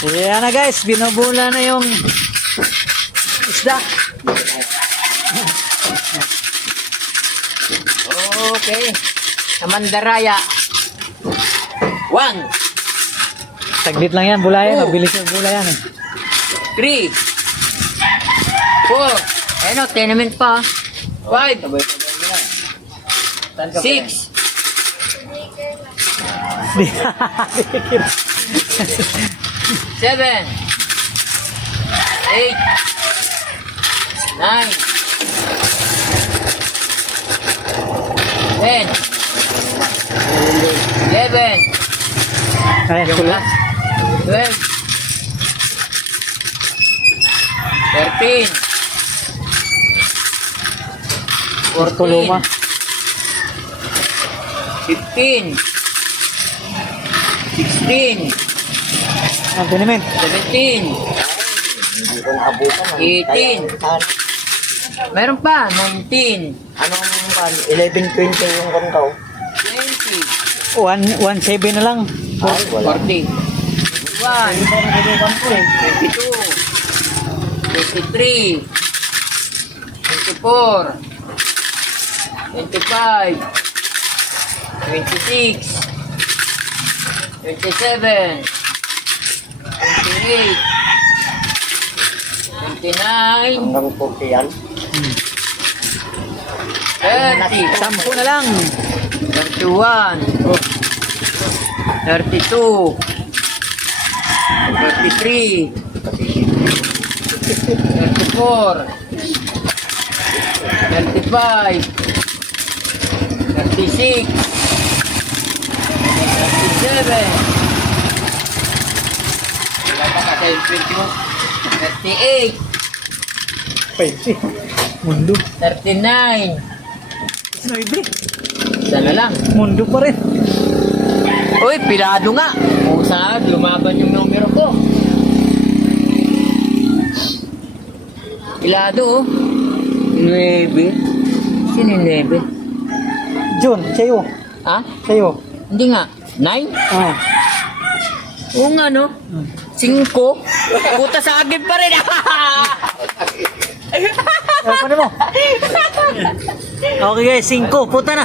Yan na guys, binubula na yung isda. Okay. Sa Mandaraya. 1, Saglit lang yan, bulayan. Oh. Mabilis yung bulayan. 3, 4. Ayun o, tenement pa. 5, 6, 7, 8, 9, 10, 11, Ayan, yung tuloy. last, 12, 13, Tuluma. 15, 16, Ang tiniment. 17, 18, meron pa, 19, Anong 11.20 yung kontaw? 20, 1.7 na lang. Ay, wala. 40, 21, 22, 23, 24, 25, 26, 27, 28, 29, Hanggang 40 yan. 30, 10 na lang. 31, 32, 33, 34, 35, 36, 37, wala pa kasi yung 38, 20. Mundo. 39, 9. isa na lang. Mundo pa rin. Uy, pilado nga. Kung saan, lumaban yung numero ko. Pilado, oh. 9. Sino yung 9? Jun, sa'yo. Ha? Sa'yo. Hindi nga. 9? Ah. Oo nga, no? 5. Puta sa akin pa rin. Ano mo? Okay guys, 5. Puta na.